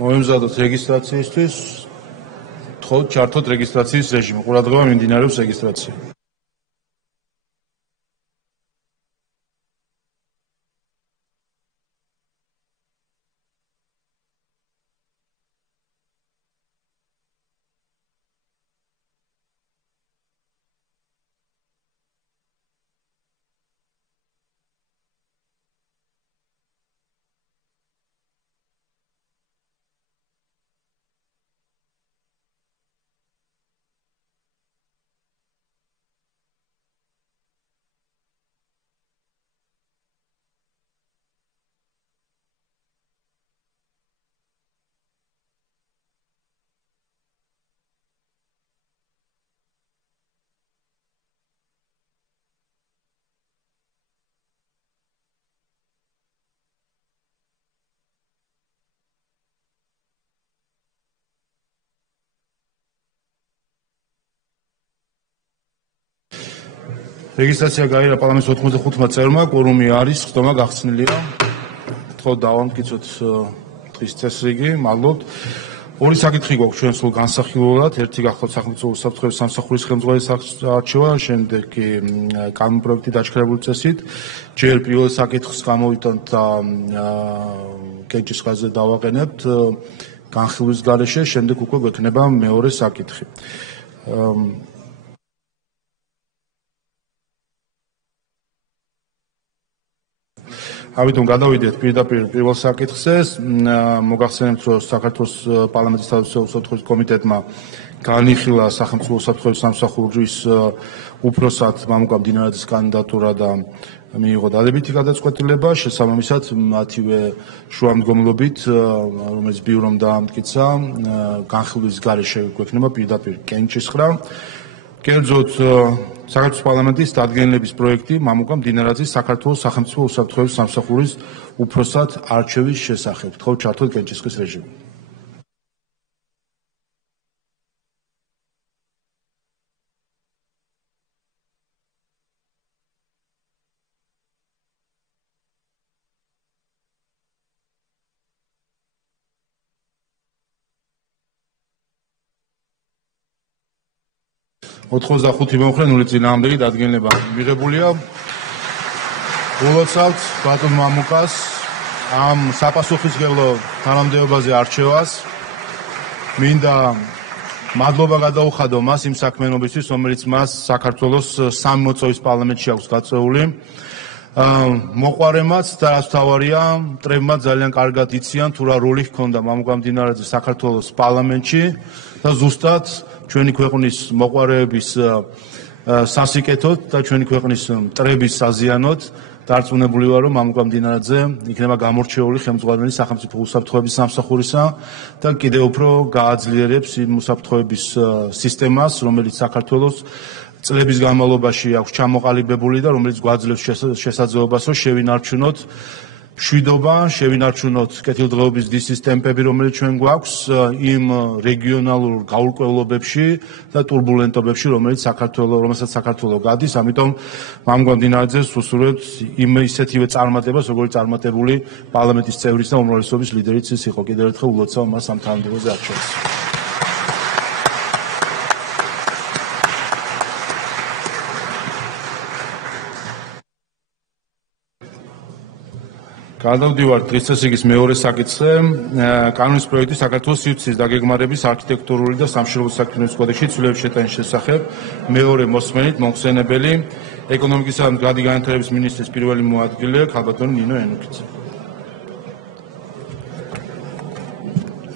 მოემზადოთ რეგისტრაციისთვის, თხოვთ ჩართოთ რეგისტრაციის რეჟიმი. ყურადღება მიმდინარეობს რეგისტრაცია. რეგისტრაცია გაიღო პარლამენტის 85 წევრმა, კვორუმი არის, ხდომა გახსნილია. თქო დავამტკიცოთ დღის წესრიგი, მადლობთ. ორი საკითხი გვაქვს ჩვენ სულ განსახილველად, ერთი გახლავთ სახელმწიფო უსაფრთხოების სამსახურის ხელმძღვანელის არჩევა, შემდეგ კი კანონპროექტი დაჩქარებული წესით. ჯერ პირველ საკითხს გამოვიტანთ და კენჭის ხაზზე დავაყენებთ განხილვის გარეშე, შემდეგ უკვე გვექნება მეორე საკითხი. ამიტომ გადავიდეთ პირდაპირ პირველ საკითხზე. მოგახსენებთ, რომ საქართველოს პარლამენტის თავისუფლების უსაფრთხოების კომიტეტმა განიხილა სახელმწიფო უსაფრთხოების სამსახურის უფროსად მამუკა მდინარაძის კანდიდატურა და მიიღო დადებითი გადაწყვეტილება. შესაბამისად, მათივე შუამდგომლობით, რომელიც ბიურომ დაამტკიცა, განხილვის გარეშე გვექნება პირდაპირ კენჭისხრა. კერძოდ საქართველოს პარლამენტის დადგენილების პროექტი მამუკა მდინარაძის საქართველოს სახელმწიფო უსაფრთხოების სამსახურის უფროსად არჩევის შესახებ. თხოვთ ჩართოთ კენჭისყრის რეჟიმი. ოთხმოცდახუთი მეუხრე, 0 წინააღმდეგი დადგენილება მიღებულია. ულოცავთ ბატონ მამუკას ამ საპასუხისმგებლო თანამდებობაზე არჩევას. მინდა მადლობა გადაუხადო მას იმ საქმიანობისთვის, რომელიც მას საქართველოს 3 მოწვევის პარლამენტში აქვს გაწეული. მოყვარემაც და რაც მთავარია, მტრებმა ძალიან კარგად იციან თუ რა როლი ჰქონდა მამუკა მდინარაძის საქართველოს პარლამენტში და ზუსტად ჩვენი ქვეყნის მოყვარეების სასიკეთოდ და ჩვენი ქვეყნის მტრების საზიანოდ დარწმუნებული ვარ, რომ მამუკა მდინარაძე იქნება გამორჩეული ხელმძღვანელი სახელმწიფო უსაფრთხოების სამსახურისა და კიდევ უფრო გააძლიერებს იმ უსაფრთხოების სისტემას, რომელიც საქართველოს წლების განმავლობაში აქვს ჩამოყალიბებული და რომელიც გვაძლევს შესაძლებლობას, რომ შევინარჩუნოთ მშვიდობა, შევინარჩუნოთ კეთილდღეობის დისის ტემპები, რომელიც ჩვენ გვაქვს იმ რეგიონალურ გაურკვევლობებში და ტურბულენტობებში, რომელსაც საქართველო გადის. ამიტომ მამუკა მდინარაძეს ვუსურვებთ იმ ისეთივე წარმატებას, როგორც წარმატებული პარლამენტის წევრის და უმრავლესობის ლიდერიც ის იყო. კიდევ ერთხელ ულოცავ მას ამ თანამდებობაზე არჩევას. გადავდივართ დღის წესრიგის მეორე საკითხზე. კანონის პროექტი საქართველოს სივრცის დაგეგმარების არქიტექტურული და სამშენებლო საქმიანობის კოდექსში ცვლილების შეტანის შესახებ. მეორე მოსმენით მომხსენებელი ეკონომიკისა და მდგრადი განვითარების მინისტრის პირველი მოადგილე ქალბატონი ნინო ენუქიძე.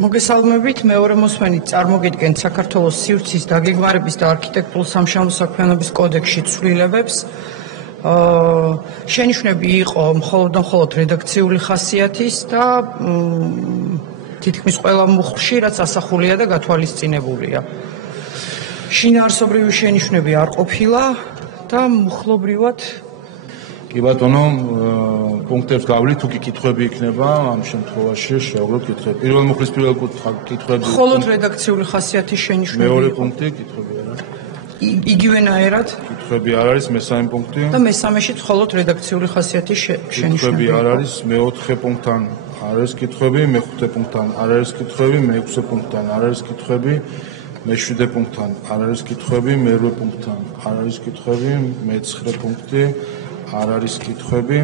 მოგესალმებით, მეორე მოსმენით წარმოგიდგენთ საქართველოს სივრცის დაგეგმარების და არქიტექტურულ სამშენებლო საქმიანობის კოდექსში ცვლილებებს. შენიშვნები იყო მხოლოდ რედაქციული ხასიათის და თითქმის ყველა მუხლში, რაც ასახულია და გათვალისწინებულია. შინაარსობრივი შენიშვნები არ ყოფილა და მუხლობრივად კი ბატონო, პუნქტებს გავლით, თუ კი კითხვები იქნება, ამ შემთხვევაში შევღებთ კითხვები. პირველ მუხლის პირველ კითხვები. მხოლოდ რედაქციული ხასიათის შენიშვნები. მეორე პუნქტი კითხვები არა. იგივენაერად კითხვები არ არის, მესამე პუნქტი. და მესამეში მხოლოდ რედაქციული ხასიათის შენიშვნები. კითხვები არ არის, მეოთხე პუნქტთან არ არ არის კითხვები, მეხუთე პუნქტთან არ არის კითხვები, მეექვსე პუნქტთან არ არის კითხვები, მეშვიდე პუნქტთან არ არის კითხვები, მერვე პუნქტთან არ არის კითხვები, მეცხრე პუნქტი არ არის კითხვები,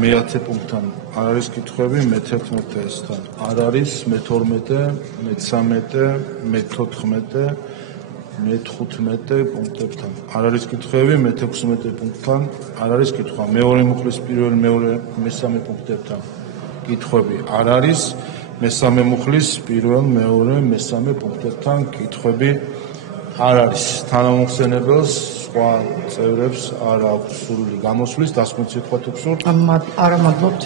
მე-10 პუნქტთან არ არის კითხვები, მე-11-თან არ არის, მე-12, მე-13, მე-14, მე-15 პუნქტებთან არ არის კითხვები, მე-16 პუნქტთან არ არის კითხვა, მეორე მუხლის პირველ, მეორე, მესამე პუნქტებთან კითხვები არ არის, მესამე მუხლის პირველ, მეორე, მესამე პუნქტებთან კითხვები არ არის. თანამოხსენებელს სხვა წევრებს არ აქვს სურვილი გამოსვლის, დასკვნით სიტყვა თუ გსურთ? არა, მადლობთ.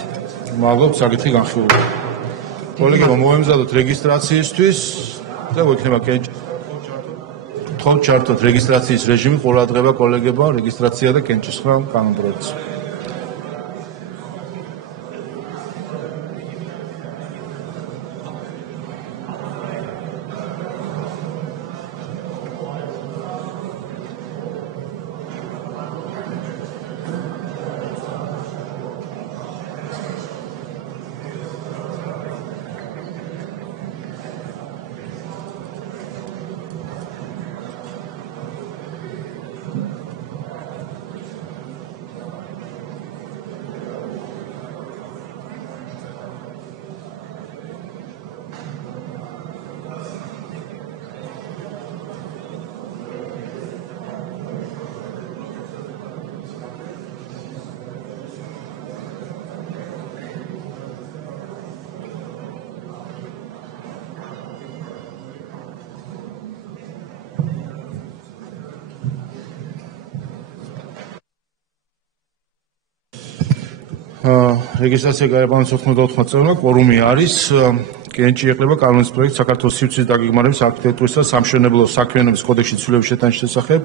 მადლობთ, საკითხი განხილულია. კოლეგებო, მოემზადოთ რეგისტრაციისთვის და გვექნება თხოვთ ჩართოთ რეგისტრაციის რეჟიმი, ყურადღება კოლეგებო, რეგისტრაცია და კენჭისყრა კანონპროექტს. რეგისტრაცია გაიყვანა 94 წევრმა, კვორუმი არის. კენჭი ეყრება კანონის პროექტს საქართველოს სივრცის დაგეგმარების არქიტექტურის და სამშენებლო საქმიანობის კოდექსში ცვლილების შეტანის შესახებ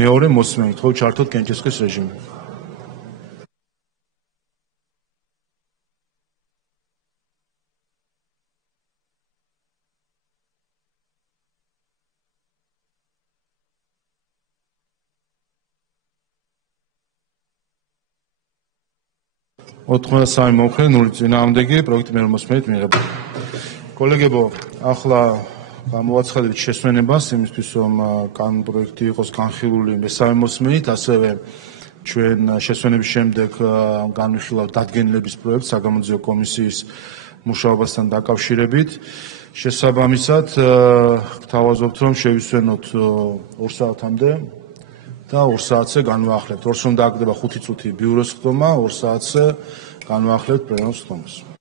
მეორე მოსმენით. თხოვთ ჩართოთ კენჭისყრის რეჟიმი. ოთხმოცდასამი მომხრე, 0 წინააღმდეგი, პროექტი მეორე მოსმენით მიიღება. კოლეგებო, ახლა გამოვაცხადეთ შესვენებას იმისთვის, რომ კანონპროექტი იყოს განხილული მესამე მოსმენით, ასევე ჩვენ შესვენების შემდეგ განვიხილავთ დადგენილების პროექტს საგამოძიებო კომისიის მუშაობასთან დაკავშირებით. შესაბამისად, გთავაზობთ, რომ შევისვენოთ 2 საათამდე და 2 საათზე განვაახლებთ. ორს რომ დააგდება 5 წუთი ბიუროს ხდომა, 2 საათზე განვაახლებთ პლენუმს ხდომას.